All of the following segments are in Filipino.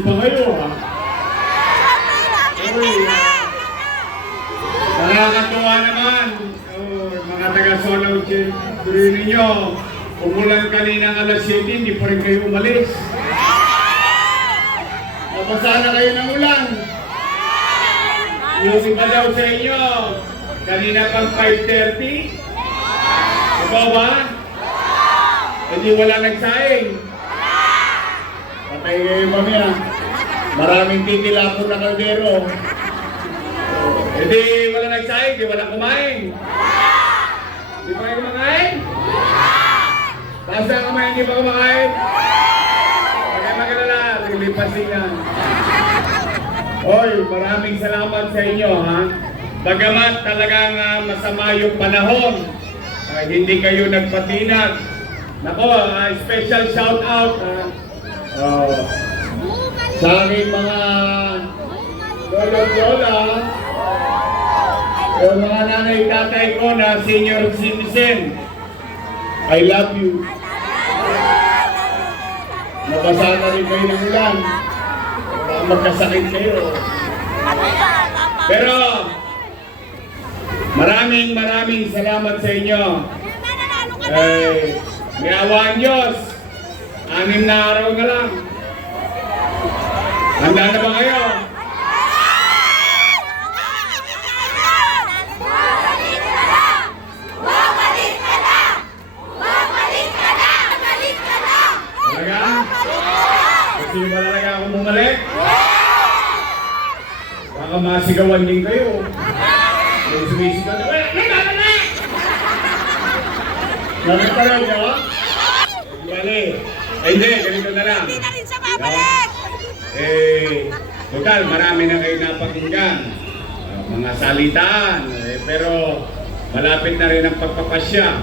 Gising pa kayo, ha? Nakakatuwa naman. Mga taga-Solaw, tuloy ninyo. Umulan kanina ng alas 7, hindi pa rin kayo umalis. Napasa na kayo ng ulan. Yung iba daw sa inyo, kanina pang 5:30. Ikaw ba? Hindi wala nagsaing. Patay kayo mamaya. Maraming titilapon na kaldero. Hindi wala nagsaing, hindi wala kumain. Hindi pa kayo kumakain? Taas na kamay, hindi pa kumakain? Huwag kayo magalala, lilipasin yan. Oy, maraming salamat sa inyo, ha? Bagamat talagang masama yung panahon, hindi kayo nagpatinag. Nako, special shout out sa aking mga lolo-lola, yung mga nanay-tatay ko na senior citizen. I love you. Nabasa na rin kayo ng ulan. Magkasakit kayo. Pero maraming salamat sa inyo. May awaan Diyos. 6 na araw na lang. Handa na ba kayo? Talaga? Kasi ba talaga akong bumalik? Baka masigawan din kayo. May sumisigaw na, nagpapalay ka ba? Bali. Hindi, ganito na lang. Hindi na rin siya babalik! Total, marami na kayo napakinggan. Mga salitaan. Pero malapit na rin ang pagpapasya.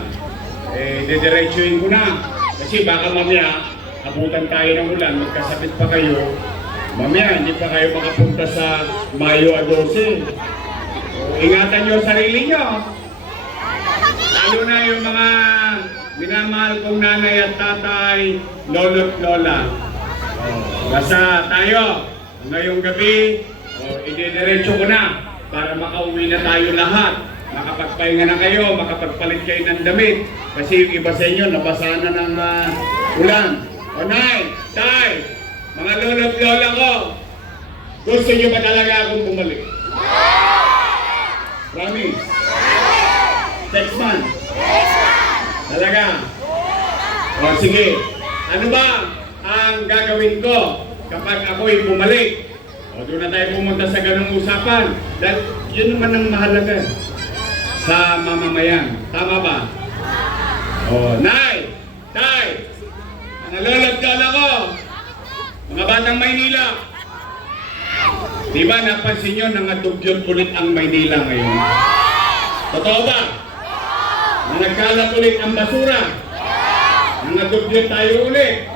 Didiretsuhin ko na. Kasi baka mamaya, abutan tayo ng ulan, magkasakit pa kayo. Mamaya, hindi pa kayo makapunta sa Mayo 12. Ingatan nyo sarili nyo. Lalo na yung mga minamahal kong nanay at tatay, lolo't lola. Basta tayo, ngayong gabi, ididiretso ko na para makauwi na tayo lahat. Makapagpahinga na kayo, makapagpalit kayo ng damit. Kasi yung iba sa inyo, nabasa na ng ulan. O nay, tay, mga lolo't lola ko, gusto nyo ba talaga akong bumalik? Promise? Next month? Talaga? O sige, ano ba ang gagawin ko kapag ako'y bumalik? O doon na tayo pumunta sa ganung usapan. Dahil yun naman ang mahalaga sa mamamayan. Tama ba? O, nay, tay, mga lolo't lola ko, mga batang Maynila, di ba napansin nyo nangadugyot ulit ang Maynila ngayon? Totoo ba? Na nagkalat ulit ang basura? Nangadugyot tayo ulit?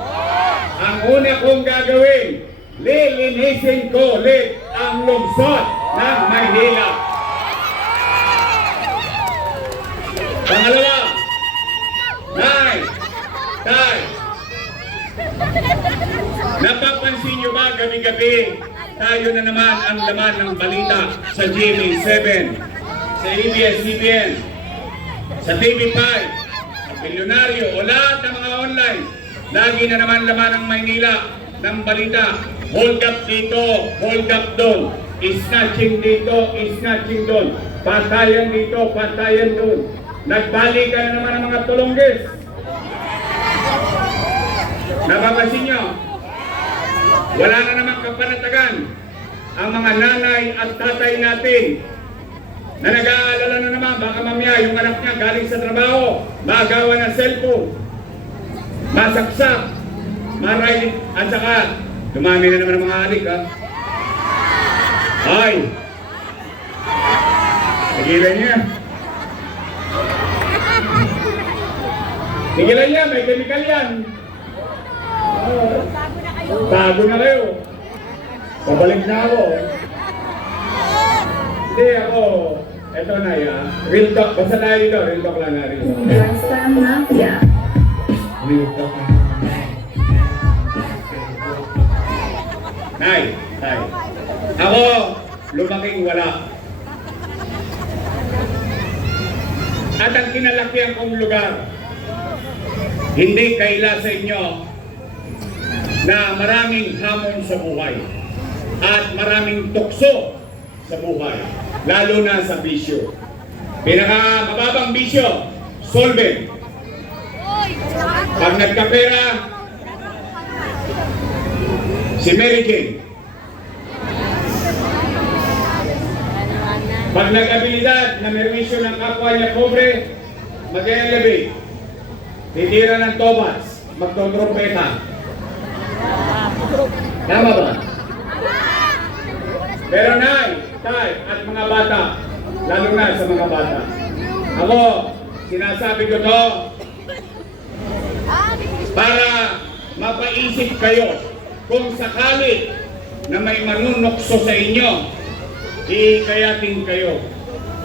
Ang una kong gagawin, lilinisin ko ulit ang lungsod ng Maynila. Pangalawa, nay, tay, napapansin nyo ba gabi-gabi tayo na naman ang laman ng balita sa GMA7, sa ABS-CBN, sa TV5, sa Bilyonaryo o lahat ng mga online. Lagi na naman laman ng Maynila ng balita. Hold up dito, hold up doon. Snatching dito, snatching doon. Patayan dito, patayan doon. Nagbalikan na naman ang mga tulunggis. Napapansin nyo? Wala na naman kapanatagan ang mga nanay at tatay natin na nag-aalala na naman baka mamaya yung anak niya galing sa trabaho, magawa ng cellphone, masaksak, maray, at saka dumami na naman ang mga alik, ha? Ay! Tigilan niya. Tigilan niya, may chemical yan. Bago na kayo. Pabalik na ako. Hindi ako. Ito na yan. Real talk. Basta tayo dito. Real talk lang na. Real talk. Lifestyle Mafia. Real talk. Nay, Nay. Ako, lumaking wala. At ang kinalakihan kong lugar, hindi kaila sa inyo na maraming hamon sa buhay at maraming tukso sa buhay, lalo na sa bisyo. Pinakamababang bisyo, solvent. Pag nagkapera, si Mary Jane. Pag nag-abilidad na merwisyo ng kapwa niya pobre, mag-elevate. Titira ng tobas, magtotrompeta. Tama ba? Pero Nay, Tay, at mga bata, lalo na sa mga bata, ako, sinasabi ko to para mapaisip kayo kung sakali na may manunokso sa inyo, ikayatin kayo.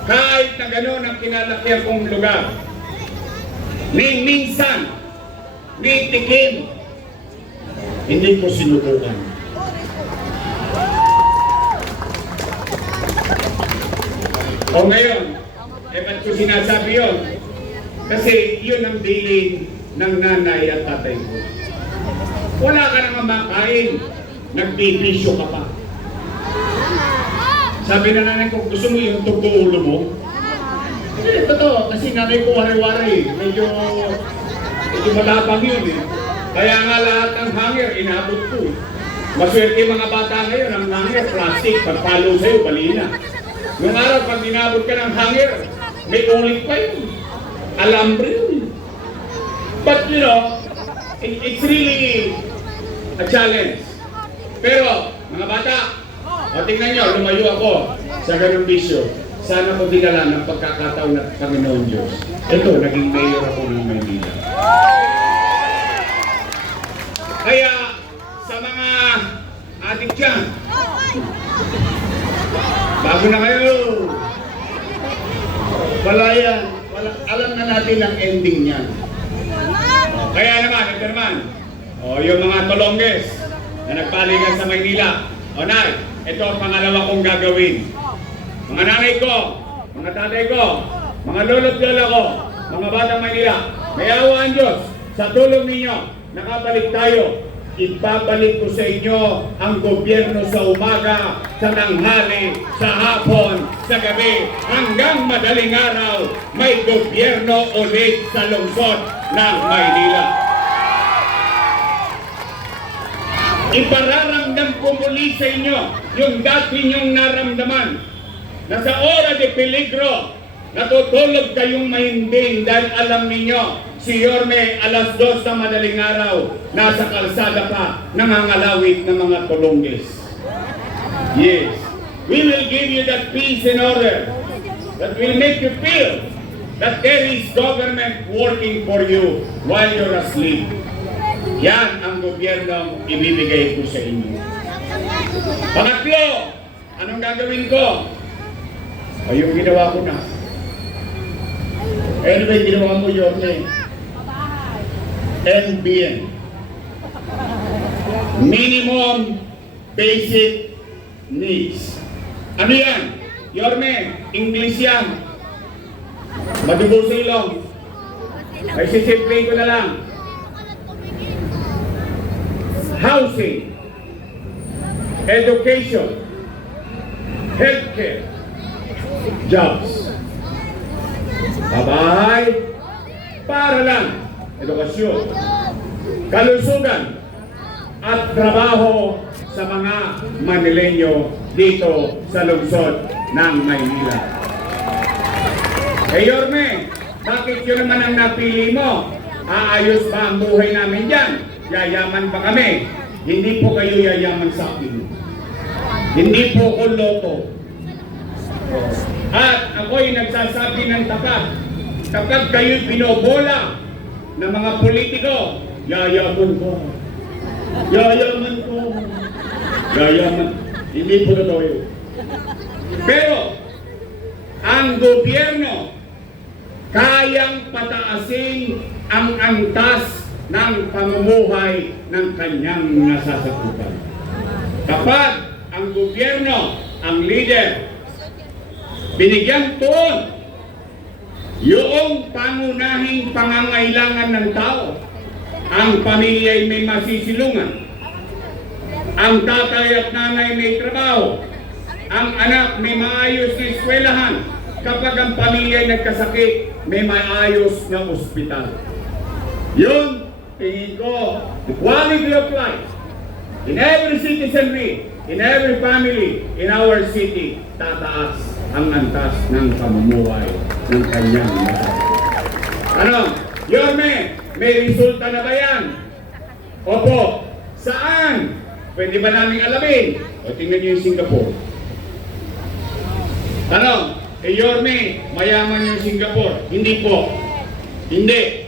Kahit na gano'n ang kinalakihan kong lugar, ni minsan, ni tikim, hindi ko sinubukan. O ngayon, ba't ko sinasabi yun? Kasi yun ang bilin ng nanay at tatay ko. Wala ka nang makain, nagbibisyo ka pa. Sabi na nanay ko, gusto mo yung tugto ulo mo? Eh, totoo, kasi nanay ko wari-wari, medyo matapang yun eh. Kaya nga lahat ng hanger, inabot ko eh. Maswerte yung mga bata ngayon, ang hanger, plastic, pagpalo sa'yo, balina. Noong araw, pag inabot ka ng hanger, may ulit pa yun. Alambre yun. But you know, it's really a challenge. Pero, mga bata, o tingnan nyo, lumayo ako sa ganung bisyo. Sana ko dinala ng pagkakataon ng Panginoon Diyos. Ito, naging mayor ako ng Maynila. Kaya, sa mga adik dyan, bago na kayo, wala yan. Alam na natin ang ending niyan. Kaya naman, ito naman, yung mga tolongges na nagpalingan sa Maynila. O Nay, ito ang pangalawa kong gagawin. Mga nanay ko, mga tatay ko, mga lolo't lola ko, mga batang Maynila, may awa ang Diyos. Sa tulong ninyo, nakabalik tayo. Ibabalik ko sa inyo ang gobyerno sa umaga, sa tanghali, sa hapon, sa gabi, hanggang madaling araw, may gobyerno ulit sa lungsod ng Maynila. Ipararamdam ko muli sa inyo yung dati niyong naramdaman na sa ora de peligro, natutulog kayong mahimbing dahil alam ninyo, si Yorme alas 2 na madaling araw, nasa kalsada pa, nangangalawit ng mga tolongges. Yes, we will give you that peace and order that will make you feel that there is government working for you while you're asleep. Yan ang gobyernong ibibigay ko sa inyo. Pangatlo, anong gagawin ko? O yung ginawa ko na. Ano ba yung ginawa mo, Yorme? NBN. Minimum Basic Needs. Ano yan? Yorme, English yan. Madugo sa ilong. Ay sisimplay ko na lang. Housing, education, healthcare, jobs. Babahay, paaralan, edukasyon, kalusugan, at trabaho sa mga Manileño dito sa lungsod ng Maynila. Yorme, bakit yun naman ang napili mo? Aayos ba ang buhay namin dyan? Yayaman ba kami? Hindi po kayo yayaman sa akin. Hindi po ko loto. At ako'y nagsasabi ng tapat. Kapag kayo'y binobola ng mga politiko, yayaman ko. Yayaman ko. Yayaman. Hindi po totoo yun. Pero, ang gobyerno kayang pataasin ang antas ng pamumuhay ng kanyang nasasakupan. Kapag ang gobyerno, ang leader, binigyan tuon yung pangunahing pangangailangan ng tao, ang pamilya ay may masisilungan, ang tatay at nanay may trabaho, ang anak may maayos na eskwelahan, kapag ang pamilya ay nagkasakit, may maayos na ospital. Yun, tingin ko, the quality of life in every citizenry, in every family, in our city, tataas ang antas ng pamumuhay ng kanyang mga. Ano? Yorme, may resulta na ba yan? Opo. Saan? Pwede ba namin alamin? O tingnan niyo yung Singapore. Ano? Yorme, mayaman yung Singapore. Hindi po. Hindi.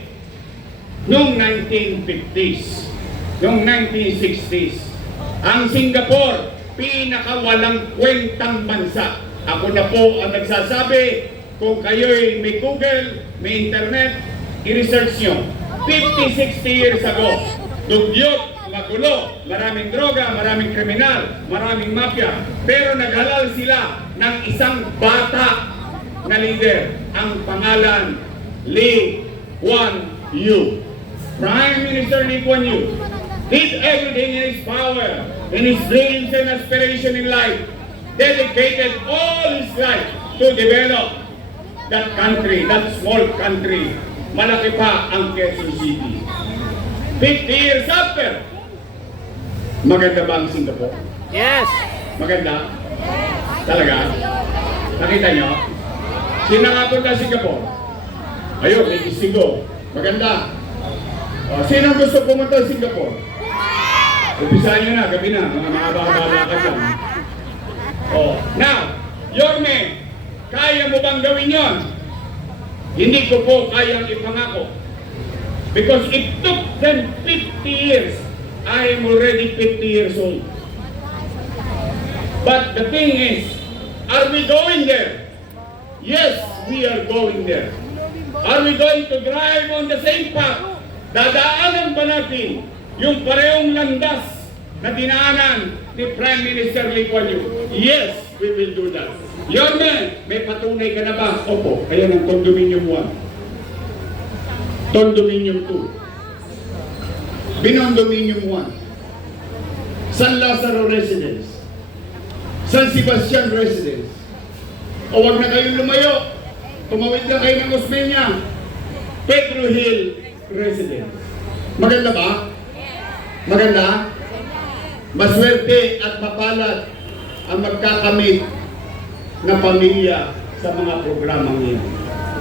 Noong 1950s, noong 1960s, ang Singapore, pinakawalang kwentang bansa. Ako na po ang nagsasabi, kung kayo'y may Google, may internet, i-research nyo. 50, 60 years ago, dugyot, magulo, maraming droga, maraming kriminal, maraming mafia. Pero naghalal sila ng isang bata na leader. Ang pangalan, Lee Kuan Yew. Prime Minister Lee Kuan Yew did everything in his power, in his dreams and aspiration in life, dedicated all his life to develop that country, that small country. Malaki pa ang Quezon City. 50 years after, maganda ba ang Singapore? Yes! Maganda? Talaga? Nakita nyo? Sino nga punta sa Singapore? Ayun, may Istigo. Maganda. O, sino gusto pumunta sa Singapore? Umpisahan nyo na, gabi na, mga baka-baka lang. Oh, now, Yorme, kaya mo bang gawin yon? Hindi ko po kayang ipangako. Because it took them 50 years. I am already 50 years old. But the thing is, are we going there? Yes, we are going there. Are we going to drive on the same path? Dadaanan ba natin yung parehong landas na dinaanan ni Prime Minister Lee Kuan Yew? Yes, we will do that. Yorme, may patunay ka na ba? Opo, ayan ang Condominium 1. Condominium 2. Binondominium 1. San Lazaro Residence. San Sebastian Residence. O wag na kayong lumayo. Tumawid na kayo ng Osmeña. Pedro Hill Residence. Maganda ba? Maganda? Maswerte at mapalad ang magkakamit na pamilya sa mga programang iyan.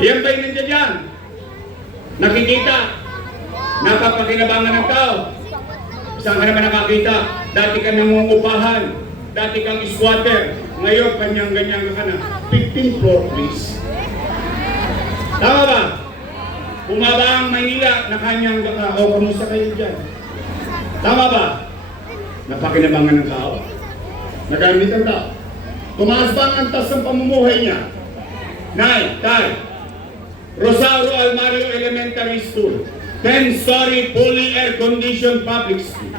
Iyan ba'y nandiyan yan? Nakikita? Napapakinabangan ng tao? Saan ka naman nakakita? Dati ka nangungupahan, dati kang squatter, ngayon kanyang-ganyan ka na. 15th floor please. Tama ba? Bumaba ang Maynila na kanyang o kamusta kayo dyan? Tama ba? Napakinabangan ng tao. Nagamit ang tao. Tumaas ba ang antas ng pamumuhay niya? Nay, tay, Rosario Almario Elementary School, 10-story fully air-conditioned public school.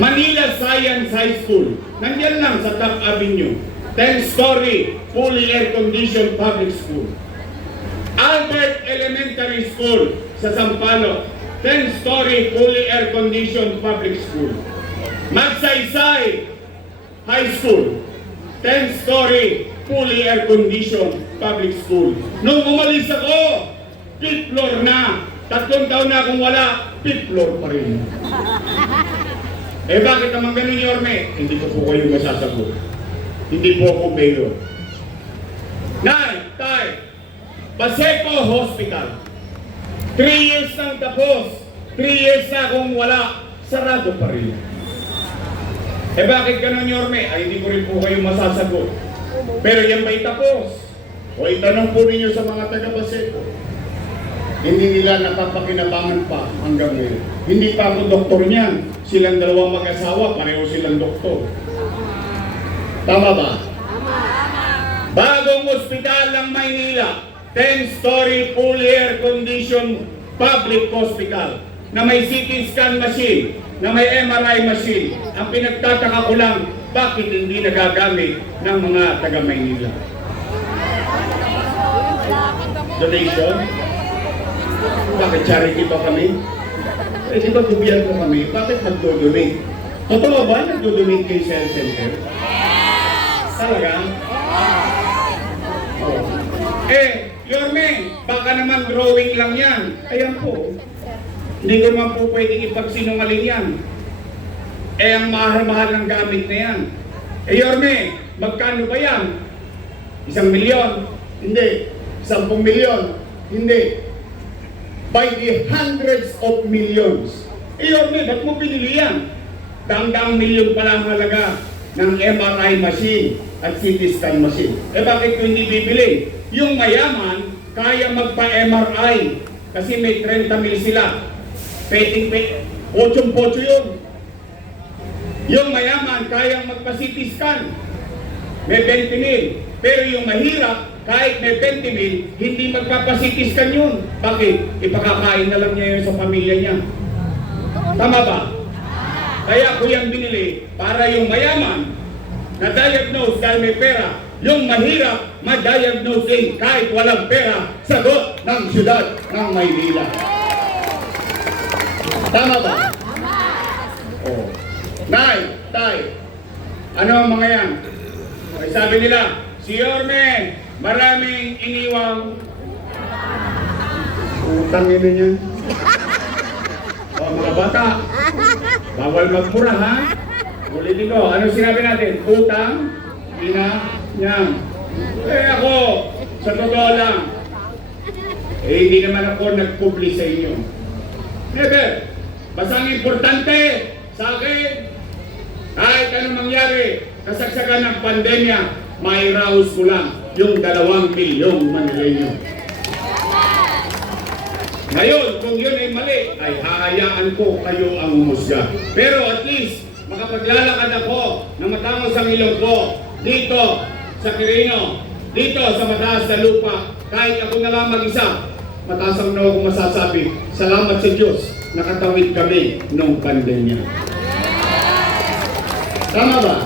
Manila Science High School, nandiyan lang sa Top Avenue, 10-story fully air-conditioned public school. Albert Elementary School sa Sampaloc, 10-story fully air-conditioned public school. Magsaysay High School, 10-story fully air-conditioned public school. Nung umalis ako, 5th floor na. 3 taon na akong wala, 5th floor pa rin. Eh bakit naman ganun, Yorme? Hindi ko po kayo masasagot. Hindi po ako mayor. Nay, tay, Paseco Hospital. 3 years nang tapos. 3 years na akong wala, sarado pa rin. Eh bakit ganun, Yorme? Ay hindi ko rin po kayo masasagot. Pero yan ba'y tapos? O itanong po ninyo sa mga taga-Paseco. Hindi nila napapakinabangan pa hanggang ngayon. Hindi pa ako doktor niyan. Silang dalawang mag-asawa, pareho silang doktor. Tama ba? Bagong ospital ng Maynila, 10-story fully air-conditioned public hospital na may CT scan machine, na may MRI machine. Ang pinagtataka ko lang, bakit hindi nagagamit ng mga taga Maynila? Donation? Bakit charity ba kami? Eh, di ba gobyerno kami? Bakit nagdo-donate? Totoo ba nagdo-donate kayo sa health center? Talaga? Oh. Eh, Yorme, baka naman drawing lang yan. Ayan po. Hindi ko naman po pwedeng ipagsinungaling yan. Eh, ang mahal-mahal ng gamit na yan. Eh, Yorme, magkano ba yan? 1 milyon? Hindi. 10 milyon? Hindi. By the hundreds of millions. Eh, Yorme, ba't mo pinili yan? Dang-dang milyon pala ang halaga ng MRI machine at CT scan machine. Eh, bakit ko hindi bibili? Yung mayaman, kaya magpa-MRI kasi may 30 mil sila. Peting-pet, 8-8 yun. Yung mayaman, kaya magpa-CT scan. May 20 mil. Pero yung mahirap, kahit may 20 mil, hindi magpapa-CT scan yun. Bakit? Ipakakain na lang niya yun sa pamilya niya. Tama ba? Kaya ko yung binili para yung mayaman na-diagnose dahil may pera, yung mahirap ma-diagnose din kahit walang pera, sagot ng siyudad ng Maynila. Tama ba? Oh. Nay, tay, ano ang mga yan? Ay, sabi nila, si Yorme, maraming iniwang utang ina niya. O, mga bata, bawal magpura, ha? Ulitin ko, ano sinabi natin? Utang, ina, niya. Eh ako, sa totoo lang, eh hindi naman ako nag-publish sa inyo. Never. Basta ang importante sa akin, kahit anong mangyari, kasagsagan ng pandemya, may raos ko lang yung 2 milyong Manileño. Ngayon, kung yun ay mali, ay hahayaan ko kayo ang umusga. Pero at least, makapaglalakad ako na matangos ang ilong ko dito sa Quirino, dito sa mataas na lupa, kahit ako na lang mag-isa, mataas ang nawa kong masasabi, salamat sa Diyos, nakatawid kami nung pandemya. Tama ba?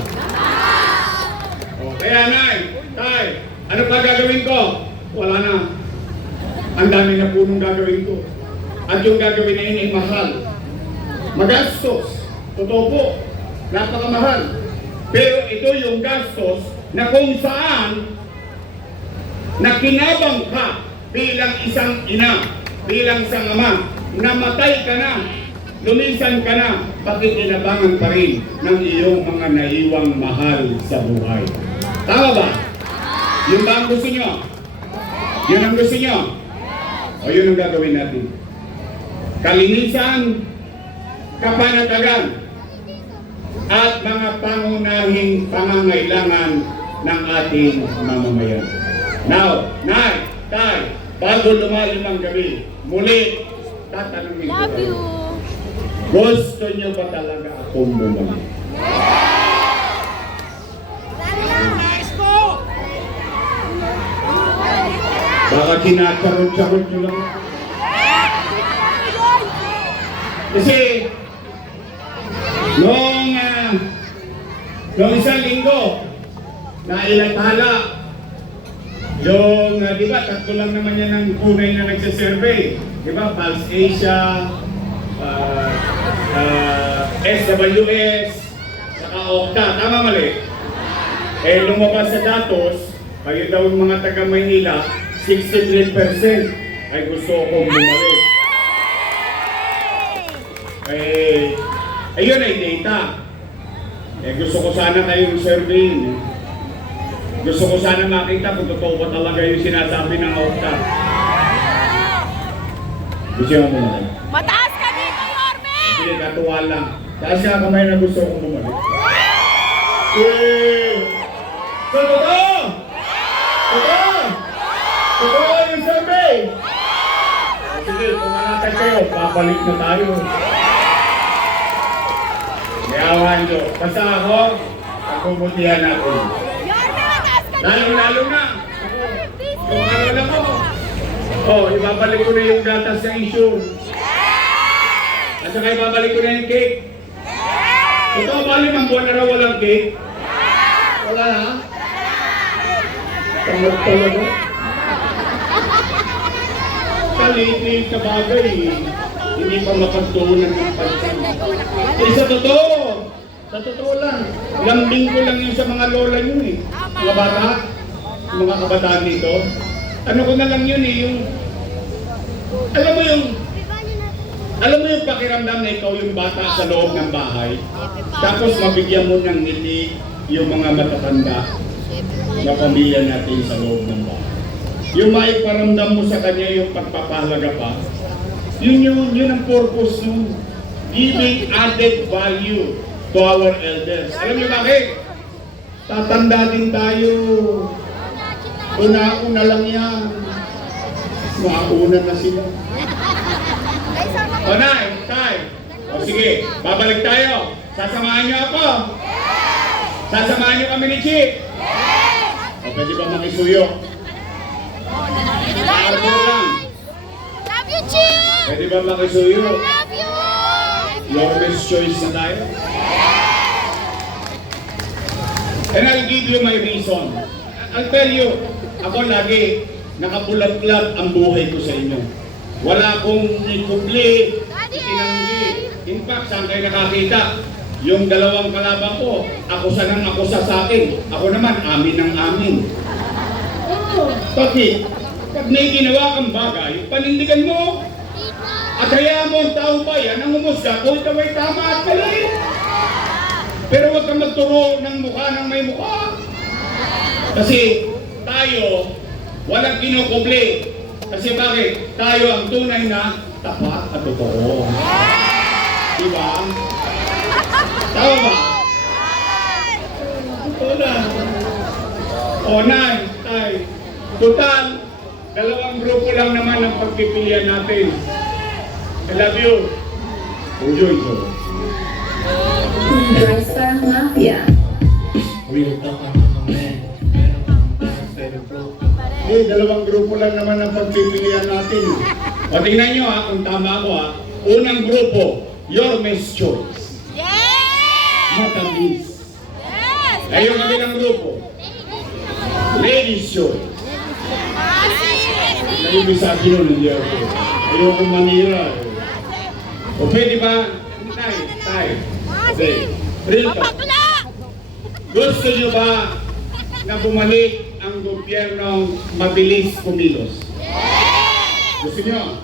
O, kaya nay, tay, ano pa gagawin ko? Wala na. Ang dami na po nung gagawin ko. At yung gagawin na yun ay mahal. Magastos. Totoo po. Napakamahal. Pero ito yung gastos na kung saan nakinabang ka bilang isang ina, bilang isang ama, namatay ka na, lumisan ka na, bakit inabangan pa rin ng iyong mga naiwang mahal sa buhay? Tama ba? Yun ba ang gusto nyo? Yun ang gusto nyo? O yun ang gagawin natin. Kalinisan, kapanatagan, at mga pangunahing pangangailangan ng ating mamamayan. Now, nay, tay, bago lumalim ang gabi, muli, tatanungin ko kayo. Gusto nyo ba talaga akong bumalik? Baka kinacharot-charot nyo lang. Kasi, noong isang linggo, nailathala, yung, di ba, tatlo lang naman yan ang kunay na nagsasurvey. Di ba, Pulse Asia, SWS, saka Okta. Tama mali? Eh, lumabas sa datos, pag daw yung mga taga Maynila, 63% ay gusto akong bumalik. Ayun ay data. Eh, gusto ko sana kayong survey. Gusto ko sana makita kung totoo ba talaga yung sinasabi ng Okta. Gusto mo bumalik? Mataas ka dito, Yorme! Sige, katuwa lang. Taas ka kamay na gusto kong bumalik. So, totoo! Totoo! Totoo yung survey! Sige, kung manatag kayo, babalik na tayo. Yawan nyo. Basta ako, pagpuputihan natin. Yorme, mataas ka dito! Lalo na! Kung ano na ko. Oh, ibabalik ko na yung gatas sa issue. At saka ibabalik ko na yung cake. Ito ba 5 buwan na raw walang cake? Wala na? Tamad talaga. Kaliit sa bagay, hindi pa mapagtuunan ng pansin. Eh, sa totoo lang, lambing ko lang yun sa mga lola nyo eh. Mga bata, mga kabataan dito. Ano ko na lang yun eh, yung, alam mo yung pakiramdam na ikaw yung bata sa loob ng bahay, tapos mabigyan mo ng ngiti yung mga matatanda na pamilya natin sa loob ng bahay. Yung maiparamdam mo sa kanya yung pagpapahalaga pa, yun ang purpose nun. Giving added value to our elders. Alam niyo bakit? Tatanda din tayo. Una-una lang yan. Mauna na sila. O na, tay. O sige, babalik tayo. Sasamahan niyo ako. Sasamahan niyo kami ni Chief. O pwede ba makisuyo? Arbor lang. Love you, Chief! Pwede ba makisuyo? Love you! Your best choice na tayo. And I'll give you my reason. I'll tell you, ako lagi, nakapulat-lat ang buhay ko sa inyo. Wala akong ikubli, itinanggi. In fact, saan kayo nakakita? Yung dalawang kalaban ko, akusa ng akusa sa akin. Ako naman, amin ng amin. Bakit? Pag may ginawa kang bagay, panindigan mo. At hayaan mo ang taong bayan ang umusga kung ikaw ay tama at mali. Pero huwag kang magturo ng mukha ng may mukha. Kasi tayo, walang kinukubli. Kasi bakit? Tayo ang tunay na tapat at totoo. Diba? Tama ba? Totoo na. O nay, tay. Total, dalawang grupo lang naman ang pagpipilian natin. I love you. Enjoy ko. Drive-star Mafia. Real talk ang mga men. Meron kang business pero broke. Eh, dalawang grupo lang naman ang pagpipilian natin. O tingnan nyo ha, kung tama ako ha. Unang grupo, your Miss Choice. Yes! Matamis. Yes! Ay, yung kabilang grupo, Ladies Choice. Ngayon may sabi nun, hindi ako. Ayoko manira. O pwede ba? Tay. Okay. Real talk. Bakla! Gusto nyo ba na bumalik ang gobyernong mabilis kumilos? Gusto nyo?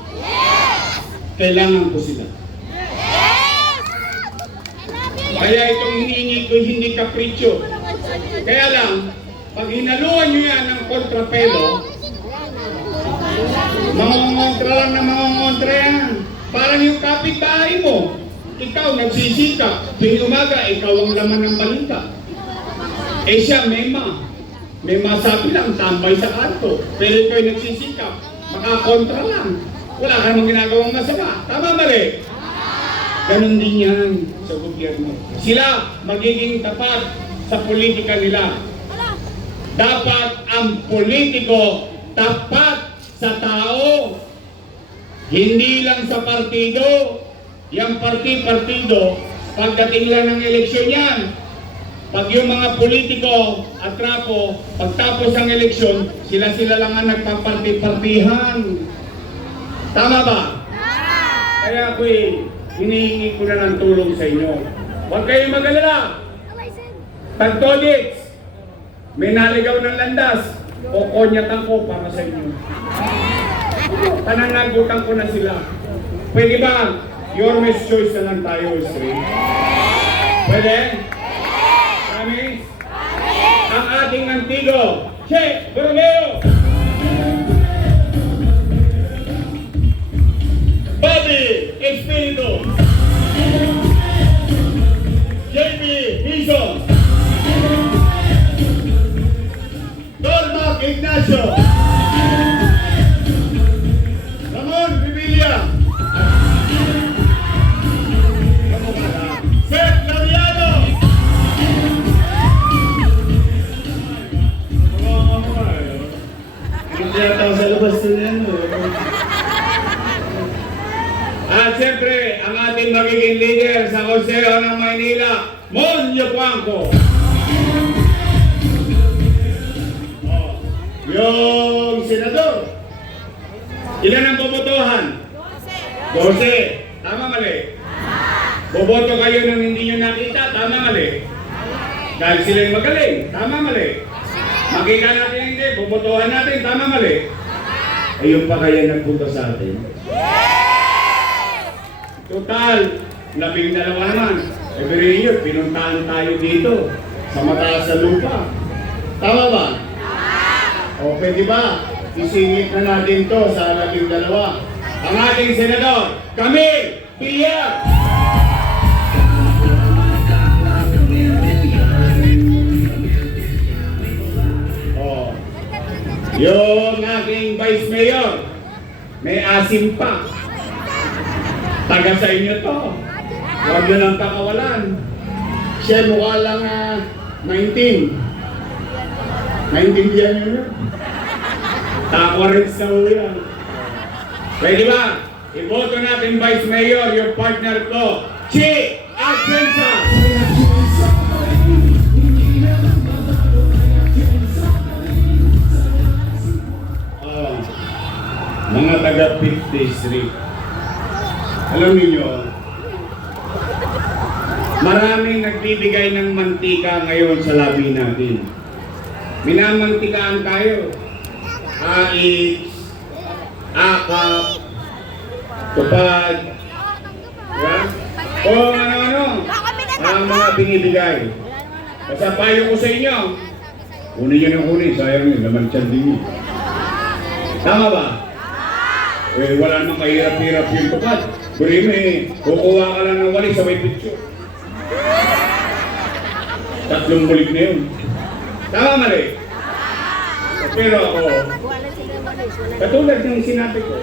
Kailangan ko sila. Kaya itong hinihingi ko hindi kapritsyo. Kaya lang, pag hinaluan nyo yan ng kontrapelo, mangongontra lang na mangongontra yan. Parang yung kapitbahay mo. Ikaw nagsisikap. Tuwing umaga, ikaw ang laman ng balita. Eh siya, may masabi lang, tambay sa kanto. Pero ikaw nagsisikap, makakontra lang. Wala ka namang ginagawang masama. Tama mali? Ganon din yan sa gobyerno. Sila magiging tapat sa politika nila. Dapat ang politiko tapat sa tao. Hindi lang sa partido. Yang partido, pagdating lang ng eleksyon yan. Pag yung mga politiko at trapo, pagtapos ng eleksyon, sila lang ang nagpaparti-partihan. Tama ba? Kaya ako'y hinihingi ko na ng tulong sa inyo. Huwag kayong mag-alala. Tagtodits, may naligaw ng landas, kukonyatan ko para sa inyo. Pananagutan ko na sila. Pwede ba? Your Miss Choice na lang tayo, Sri. Pwede? Promise? Ang ating antigo, Che Borromeo! Bobby Espiritu! JB Hison! Tormac Ignacio! Ramon Bibilia! Seth Laviano! Hindi yata ako sa labas na yan. At siyempre, ang ating magiging leader sa Konseho ng Maynila, Monyo Blanco. Oh, yung senador. Ilan ang bobotohan? 12. Tama mali? Boboto kayo nang hindi nyo nakita. Tama mali? Dahil sila yung magaling. Tama mali? Makita natin hindi. Bobotohan natin. Tama mali? Ayun pa kaya nagpunta sa atin? Total, 12 naman. Every year, pinuntahan tayo dito sa mataas na lupa. Tama ba? O pwede ba? Isingit na natin to sa 12. Ang ating senador, Camille Villar! O, yung aking vice mayor, may asim pa. Taga sa inyo to. Huwag nyo lang kakawalan. Siya mukha lang 19. 19 yan yun. Takwa rin sa uyan. Pwede ba? Iboto natin Vice Mayor, yung partner ko, Chi Atienza! Oh, mga taga 50th Street. Alam niyo, maraming nagbibigay ng mantika ngayon sa labi natin. Minamantikaan tayo. Ais, akap, tupad, diba? O ano-ano, ang mga binibigay. Basta payo ko sa inyo, kunin nyo ng kunin, sayang yun, naman siya din yun. Tama ba? Eh, wala namang kahirap-hirap yung tupad. Buri mo eh, kukuha ka lang ng wali sa may picture. 3 bulig na yun. Tama mali? Pero ako, katulad ng sinabi ko,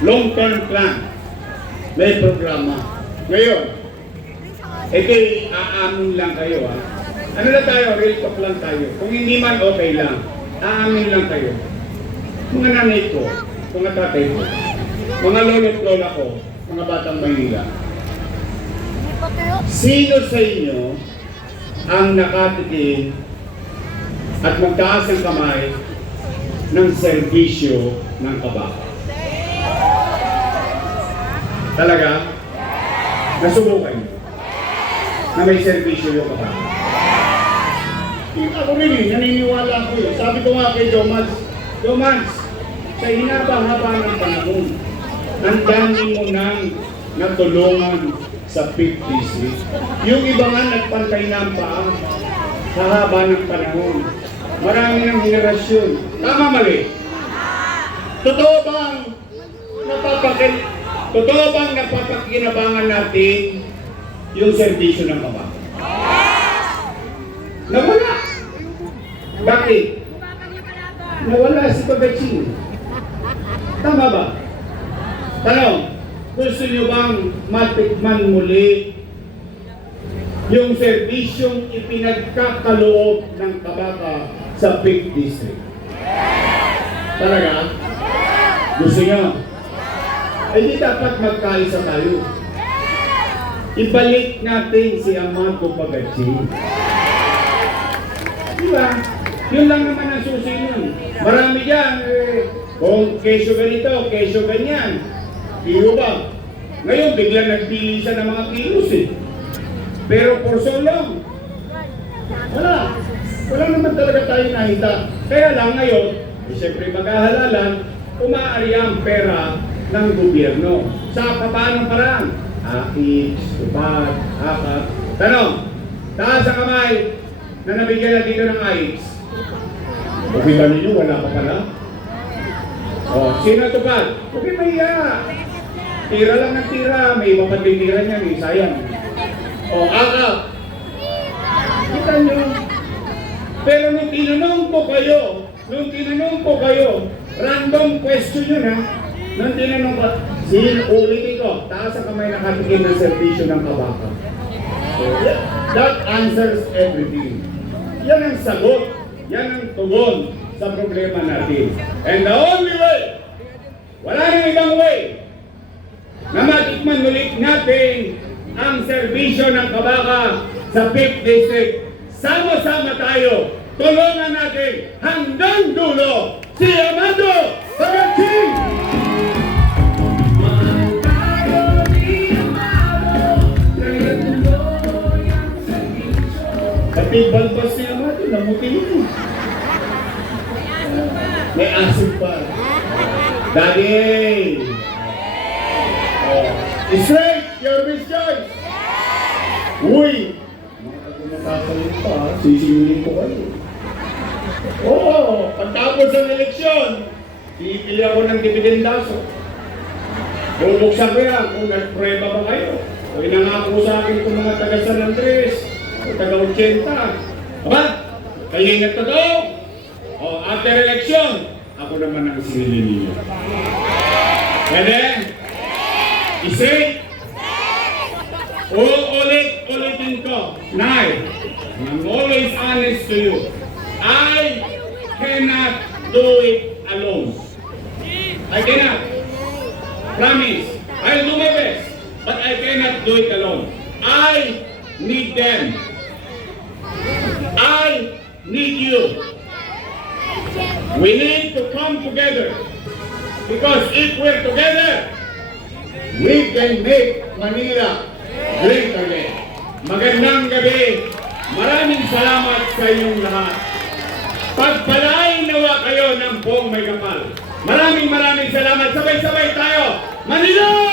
long-term plan, may programa. Ngayon, ito aamin lang kayo ha. Ano lang tayo, real talk lang tayo. Kung hindi man okay lang, aamin lang kayo. Mga nanay ko, mga tatay ko, mga lolo't lola ko, mga batang Maynila. Sino sa inyo ang nakatikim at magtaas ng kamay ng serbisyo ng kabaka? Talaga? Nasubukan niyo na may serbisyo yung kabaka? Ako rin eh, naniniwala ko yun. Sabi ko nga kay Jomans, sa hinaba-haba ng panahon, ang dami mo nang natulungan sa 50th Street. Yung iba nga nagpantay na ang paa sa haba ng panahon. Marami ng henerasyon. Tama mali? Totoo bang napapakinabangan natin yung serbisyo ng kabaka? Nawala. Bakit? Nawala si Pagaching. Tama ba? Tanong, gusto niyo bang matikman muli yung serbisyong ipinagkakaloob ng kabaka sa 50th Street? Talaga? Gusto niyo? Eh di dapat magkaisa tayo. Ibalik natin si Amado Pagaching. Diba? Yun lang naman ang susi nun. Marami dyan, kung keso ganito, keso ganyan. Iyo ba? Ngayon, bigla nagpili siya ng mga kilos eh. Pero for so long, wala naman talaga tayo nakita. Kaya lang ngayon, siyempre maghahalalan, umaari ang pera ng gobyerno. Sa paanong paraan? Ais, tupad, akap. Tanong, taas ang kamay na nabigyan na dito ng ais. Okay ba ninyo? Wala pa pala? O, sino tupad? Okay, may tira lang ng tira. May iba pa din tira niya, may sayang. O, akap. Kita nyo. Pero nung tinanong ko kayo, random question yun ha. Nung tinanong ko, ulitin ko, taas ang kamay nakatikim ng servisyo ng kabaka. So, that answers everything. Yan ang sagot, yan ang tugon sa problema natin. And the only way, wala nang ibang way, na matikman ulit natin ang serbisyo ng kabaka sa 5th District. Sama-sama tayo. Tulungan natin hanggang dulo si Amado Pagaching! Pati balbas si Amado, namuti yun. May asin pa. Daddy! Oh. Straight, your Miss Joyce! Uy! Makakalit pa, sisingulin ko kayo. Oo, pagtapos ng eleksyon, pipili ako ng dividendaso. Bubuksan ko yan kung nagpreba ba kayo. O inangako sa akin itong mga taga San Andres, o taga 80. Aba, kayo yung nagtotoo. O after election, ako naman ang sinili niyo. Pwede? Isip? Ulitin ko. Nay, I'm always honest to you. I cannot do it alone. I cannot. Promise. I'll do my best. But I cannot do it alone. I need them. I need you. We need to come together. Because if we're together, we can make Manila great again. Magandang gabi. Maraming salamat sa inyong lahat. Pagpalain nawa kayo ng buong may kapal. Maraming salamat. Sabay-sabay tayo. Manila!